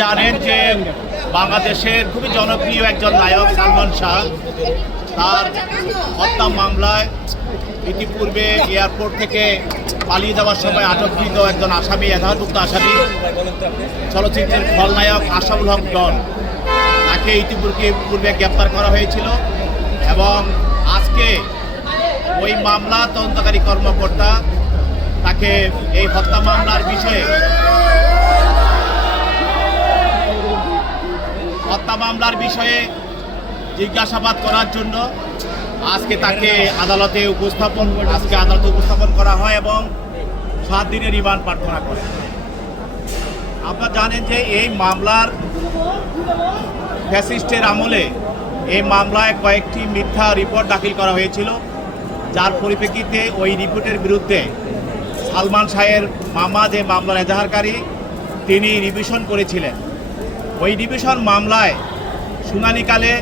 জানেন যে বাংলাদেশের খুবই জনপ্রিয় একজন নায়ক সালমান শাহ তার হত্যা মামলায় ইতিপূর্বে এয়ারপোর্ট থেকে পালিয়ে যাওয়ার সময় আটককৃত একজন আসামি, এজাহারভুক্ত আসামি চলচ্চিত্রের খলনায়ক আশরাফুল হক ডন, তাকে ইতিপূর্বে গ্রেপ্তার করা হয়েছিল এবং আজকে ওই মামলা তদন্তকারী কর্মকর্তা তাকে এই হত্যা মামলার বিষয়ে জিজ্ঞাসাবাদ করার জন্য আজকে তাকে আদালতে উপস্থাপন করা হয় এবং 7 দিনের রিমান্ড প্রার্থনা করে। আপনারা জানেন যে এই মামলার ফ্যাসিস্টের আমলে এই মামলায় কয়েকটি মিথ্যা রিপোর্ট দাখিল করা হয়েছিল, যার পরিপ্রেক্ষিতে ওই রিপোর্টের বিরুদ্ধে সালমান শাহের মামা যে মামলার এজাহারকারী তিনি রিভিশন করেছিলেন। ওই রিভিশন মামলায় শুনানিকালে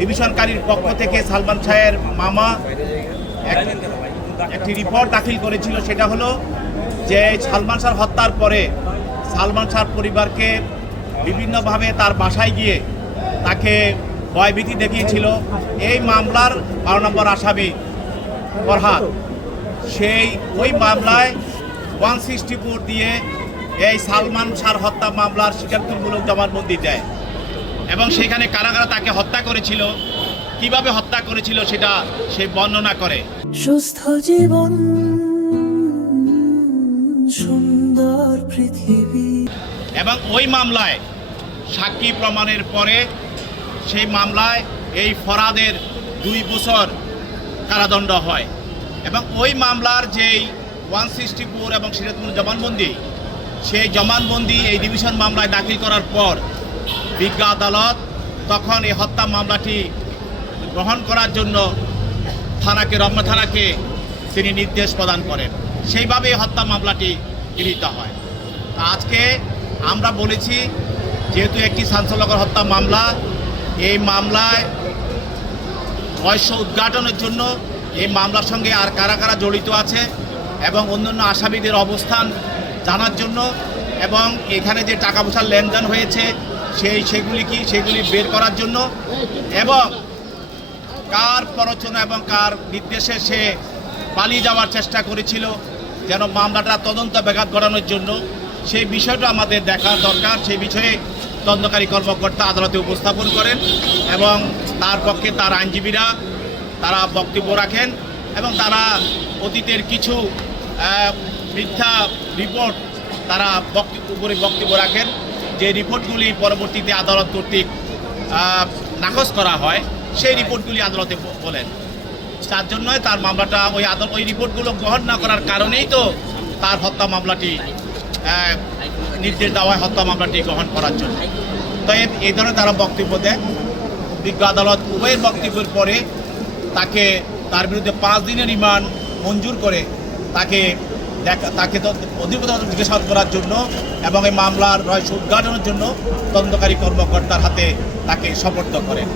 রিভিশনকারীর পক্ষ থেকে সালমান শাহের মামা একটি রিপোর্ট দাখিল করেছিল। সেটা হলো যে সালমান শাহ হত্যার পরে সালমান শাহ পরিবারকে বিভিন্নভাবে তার বাসায় গিয়ে তাকে ভয়ভীতি দেখিয়েছিল। এই মামলার 12 নম্বর আসামি ফরহাদ ওই মামলায় 164 দিয়ে এই সালমান শাহ হত্যা মামলার স্বীকারোক্তিমূলক জবানবন্দি দেয় এবং সেখানে কারা কারা তাকে হত্যা করেছিল, কিভাবে হত্যা করেছিল সেটা সে বর্ণনা করে। সুস্থ জীবন সুন্দর পৃথিবী এবং ওই মামলায় সাক্ষী প্রমাণের পরে সেই মামলায় এই ফরহাদের 2 বছর কারাদণ্ড হয় এবং ওই মামলার যেই 164 এবং স্বীকারোক্তিমূলক জবানবন্দি, সেই জবানবন্দি এই ডিভিশন মামলায় দাখিল করার পর বিজ্ঞ আদালত তখন এই হত্যা মামলাটি গ্রহণ করার জন্য রমনা থানাকে তিনি নির্দেশ প্রদান করেন। সেইভাবে হত্যা মামলাটি গৃহীত হয়। আজকে আমরা বলেছি যেহেতু একটি চাঞ্চল্যকর হত্যা মামলা, এই মামলায় রহস্য উদ্ঘাটনের জন্য এই মামলার সঙ্গে আর কারা কারা জড়িত আছে এবং অন্যান্য আসামিদের অবস্থান জানার জন্য এবং এখানে যে টাকা পয়সার লেনদেন হয়েছে সেগুলি বের করার জন্য এবং কার প্ররোচনা এবং কার নির্দেশে সে পালিয়ে যাওয়ার চেষ্টা করেছিল যেন মামলাটা তদন্ত ব্যাঘাত ঘটানোর জন্য, সেই বিষয়টা আমাদের দেখার দরকার। সেই বিষয়ে তদন্তকারী কর্মকর্তা আদালতে উপস্থাপন করেন এবং তার পক্ষে তার আইনজীবীরা তারা বক্তব্য রাখেন এবং তারা অতীতের কিছু মিথ্যা রিপোর্ট তারা বক্তব্য রাখেন, যে রিপোর্টগুলি পরবর্তীতে আদালত কর্তৃক নাকচ করা হয়, সেই রিপোর্টগুলি আদালতে বলেন। তার জন্যই তার মামলাটা ওই রিপোর্টগুলো গ্রহণ না করার কারণেই তো তার হত্যা মামলাটি নির্দেশ দেওয়া হয় হত্যা মামলাটি গ্রহণ করার জন্য। তো এই ধরনের তারা বক্তব্য দেয়। বিজ্ঞ আদালত উভয়ের বক্তব্যের পরে তার বিরুদ্ধে 5 দিনের রিমান্ড মঞ্জুর করে তাকে অধিকতর জিজ্ঞাসাবাদ করার জন্য এবং এই মামলার রহস্য উদ্ঘাটনের জন্য তদন্তকারী কর্মকর্তার হাতে তাকে সোপর্দ করেন।